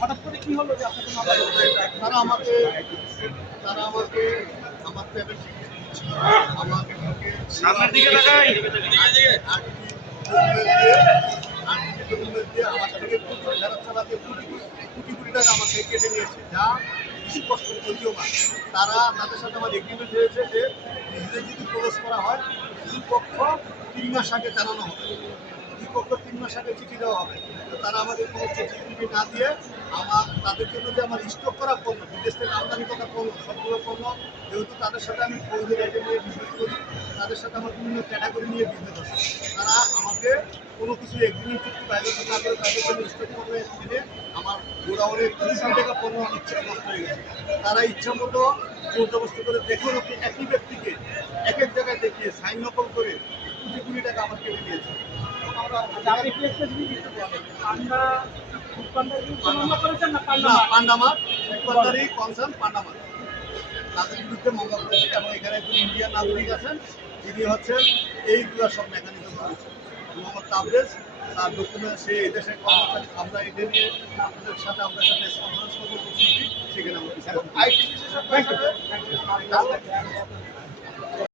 হঠাৎ করে কি হলো যে আপনাকে তারা আমাকে তারা আমাকে আমার পেমেন্ট আমাকে সামনের দিকে তাকাই। আমার থেকে ফেরত চালাতে কোটি কোটি টাকা আমার থেকে কেটে নিয়েছে, যা স্পষ্ট প্রতীয়মান। তারা তাদের সাথে আমার এগ্রিমেন্ট হয়েছে যে নিজেদের যদি প্রবেশ করা হয় দুই পক্ষ 3 মাস আগে জানানো হবে, দুই পক্ষ 3 মাস আগে চিঠি দেওয়া হবে। তো তারা আমাদের কোনো চিঠি না দিয়ে তাদের জন্য যে আমার স্টক করা পণ্য, বিদেশ থেকে আমদানি করা পণ্য, সবগুলো পণ্য, যেহেতু তাদের সাথে আমি ফৌজের আইটেম নিয়ে বিজনেস করি, তাদের সাথে আমার বিভিন্ন ক্যাটাগরি নিয়ে বিজনেস আছে, তারা আমাকে কোনো কিছু এগ্রিমেন্ট চুক্তি ভাইলেশন না করে তাদের জন্য স্টক পণ্য দিলে আমার গোডাউনের 30 কোটি টাকা পণ্য ইচ্ছা নষ্ট হয়ে গেছে। তারা ইচ্ছা মতো জোরজবস্তি করে দেখুন, আপনি একই ব্যক্তিকে এক এক জায়গায় দেখিয়ে সাইন নকল করে কোটি কোটি টাকা আমার কেটে নিয়েছে। আপনি কি একটা জিনিস দিতে পারবেন পান্ডা করেছেন না পান্ডামার ফুটবলারই কনসার্ন পান্ডামার, তাদের বিরুদ্ধে মামলা করেছে এবং এখানে একজন ইন্ডিয়ান নাগরিক আছেন, যিনি হচ্ছেন এইগুলো সব মেকানিজম করেছেন, মোহাম্মদ তাবরেজ। তার ডকুমেন্ট সে এই দেশের কর্মচারী, আমরা এটা নিয়ে আপনাদের সাথে আপনার সাথে কনফারেন্স করবো, সেখানে আমরা